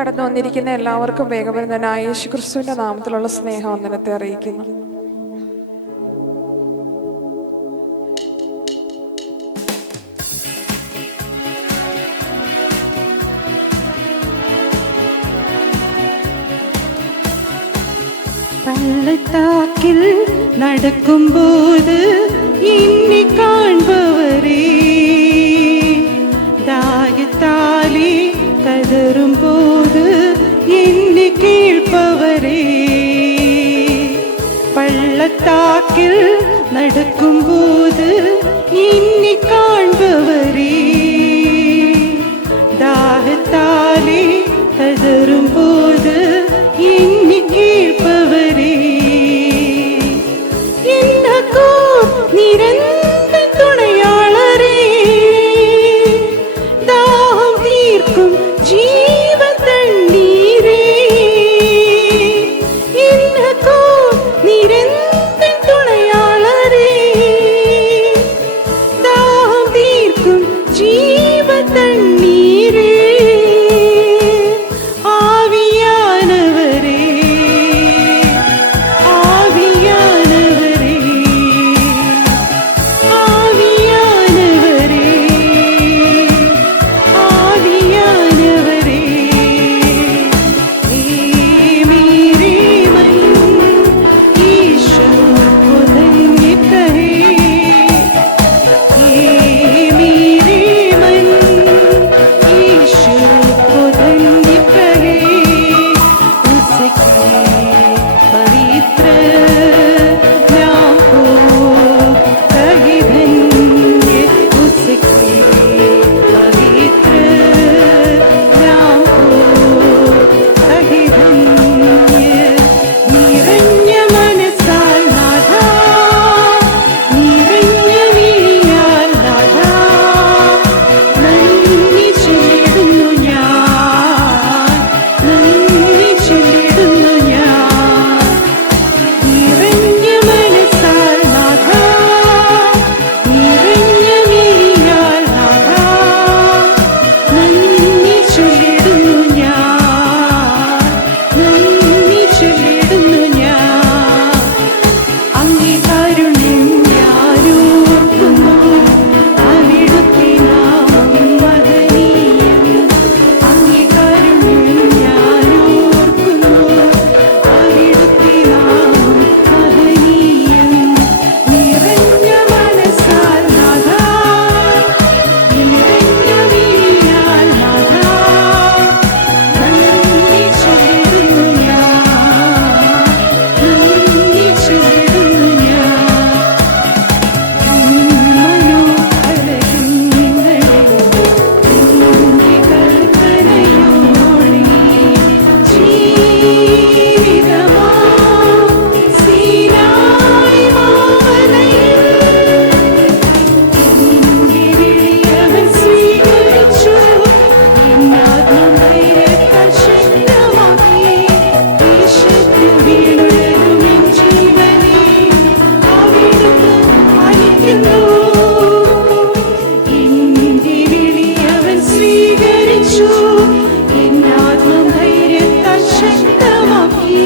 കടന്നു വന്നിരിക്കുന്ന എല്ലാവർക്കും വേഗവരുന്നതിനായ യേശുക്രിസ്തുവിന്റെ നാമത്തിലുള്ള സ്നേഹവന്ദനത്തെ അറിയിക്കുന്നു. പള്ളത്താക്കിൽ നടക്കുമ്പോത് എന്നെ കാൺപവരേ, ദാഹത്താലേ കതറുമ്പോത് എന്നെ കേൾപ്പവരേ. പള്ളത്താക്കിൽ നടക്കുമ്പോത് എന്നെ കാൺപവരേ, ദാഹത്താലേ കതറുമ്പോത് എന്നെ കേൾപ്പവരേ. നിരന്തര തുണയാളരേ, ദാഹം തീർക്കും ജീവതണ്ണീരേ. എന്നോ നിരന്തര തുണയാളരേ, ദാഹം തീർക്കും ജീവതണ്ണീരേ. ആവിയാനവരേ, ആവിയാനവരേ, ആവിയാനവരേ, ആവിയാനവരേ. मेरे मन ईशु को धन्य कहे, मेरे मन ईशु को धन्य कहे. उसके पवित्र नाम को कहे धन्य, उसके पवित्र नाम को कहे धन्य. നിറഞ്ഞ മനസ്സാൽ നാഥാ, നിറഞ്ഞ വിളിയാൽ നാഥാ, നന്ദി ചൊല്ലിടുന്നു ഞാൻ, നന്ദി ചൊല്ലിടുന്നു ഞാൻ. നിറഞ്ഞ മനസ്സാൽ നാഥാ, നിറഞ്ഞ വിളിയാൽ നാഥാ, നന്ദി ചൊല്ലിടുന്നു ഞാൻ, നന്ദി ചൊല്ലിടുന്നു ഞാൻ. അങ്ങേ കാരുണ്യം ഞാനോർക്കുന്നു, അവിടുത്തെ നാമം മഹനീയം. അങ്ങേ കാരുണ്യം ഞാനോർക്കുന്നു, അവിടുത്തെ നാമം മഹനീയം. നിറഞ്ഞ മനസ്സാൽ നാഥാ, നിറഞ്ഞ വിളിയാൽ നാഥാ, നന്ദി ചൊല്ലിടുന്നു ഞാൻ, നന്ദി ചൊല്ലിടുന്നു ഞാൻ. മനോഹരങ്ങളിൽ കൽപ്പനയോടെ ജീവിതമാ സീനായി മാമലയിൽ എന്റെ വിളിയവൻ സ്വീകരിച്ചു, എന്നാത്മം ധൈര്യത്താൽ ശക്തമാക്കി. ദേശത്തിൽ വീണുഴലും എൻ ജീവനെ അവിടുന്ന് പാലിക്കുന്നു. എന്റെ വിളിയവൻ സ്വീകരിച്ചു, എന്നാത്മം ധൈര്യത്താൽ ശക്തമാക്കി.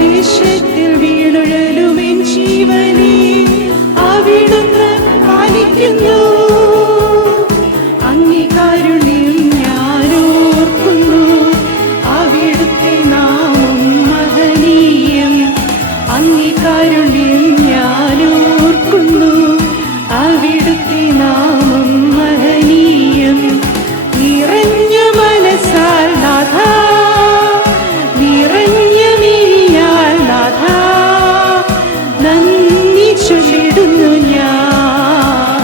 ദേശത്തിൽ വീണുഴലും എൻ ജീവനെ അവിടുന്ന് പാലിക്കുന്നു. അങ്ങേ കാരുണ്യം ഞാനോർക്കുന്നു, അവിടുത്തെ നാമം മഹനീയം. അങ്ങേ കാരുണ്യം ഞാനോർക്കുന്നു, അവിടുത്തെ നാമം മഹനീയം. നിറഞ്ഞ മനസ്സാൽ നാഥാ, നിറഞ്ഞ മിഴിയാൽ നാഥാ, നന്ദി ചൊല്ലിടുന്നു ഞാൻ,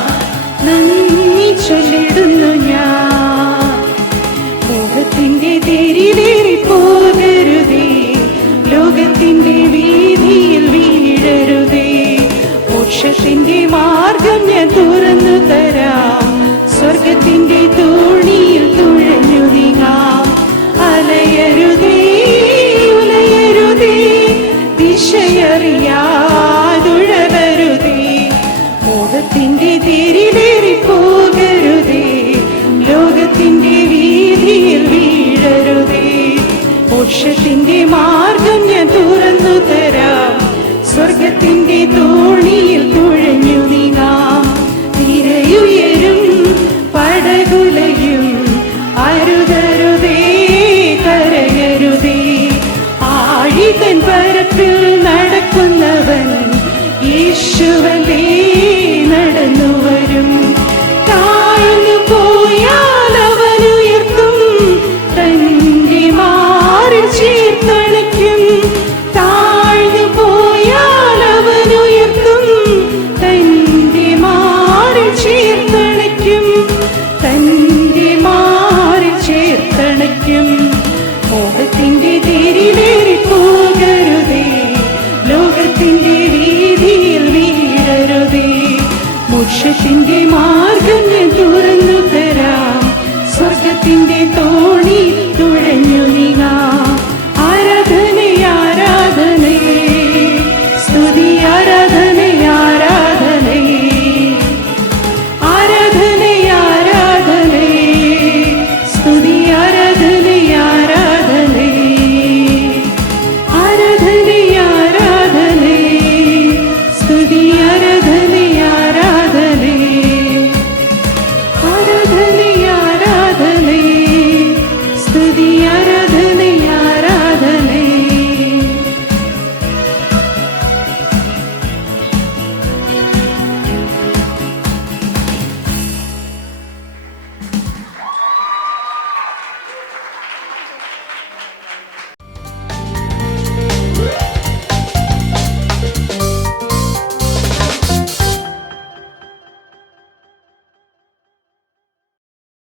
നന്ദി ചൊല്ലിടുന്നു ഞാൻ. മോഹത്തിന്റെ തേരിലേറി പോകരുതേ, ലോകത്തിന്റെ വീതിയിൽ വീഴരുതേ. മോക്ഷത്തിന്റെ മാർഗം ഞാൻ തുറന്നു തരാം, സ്വർഗത്തിന്റെ തോണിയിൽ തുഴഞ്ഞു നീങ്ങാം. അലയരുതേ, ഉലയരുതേ, ദിശയറിയാതുഴലരുതേ. മോഹത്തിന്റെ തേരിലേറി പോകരുതേ, ലോകത്തിന്റെ വീതിയിൽ വീഴരുതേ. തൻ പരപ്പിൽ നടക്കുന്നവൻ യേശുവല്ലേ നടന്നു വരും. താഴ്ന്നു പോയാൽ അവൻ ഉയർത്തും, തന്റെ മാറിൽ ചേർത്തണയ്ക്കും. താഴ്ന്നു പോയാൽ അവൻ ഉയർത്തും, തന്റെ മാറിൽ ചേർത്തണയ്ക്കും. തന്റെ മാറിൽ ചേർത്തണയ്ക്കും. മോഹത്തിന്റെ തേരിലേറി പോകരുതേ, ലോകത്തിന്റെ വീതിയിൽ വീഴരുതേ. മോക്ഷത്തിന്റെ മാർഗം ഞാൻ തുറന്നു തരാം, സ്വർഗത്തിന്റെ തോണി തുഴഞ്ഞു നീങ്ങാം. ആരാധനേ ആരാധനേ, സ്തുതി ആരാധനേ ആരാധനേ. ആരാധനേ ആരാധനേ, സ്തുതി ആരാധനേ ആരാധനേ. ആരാധന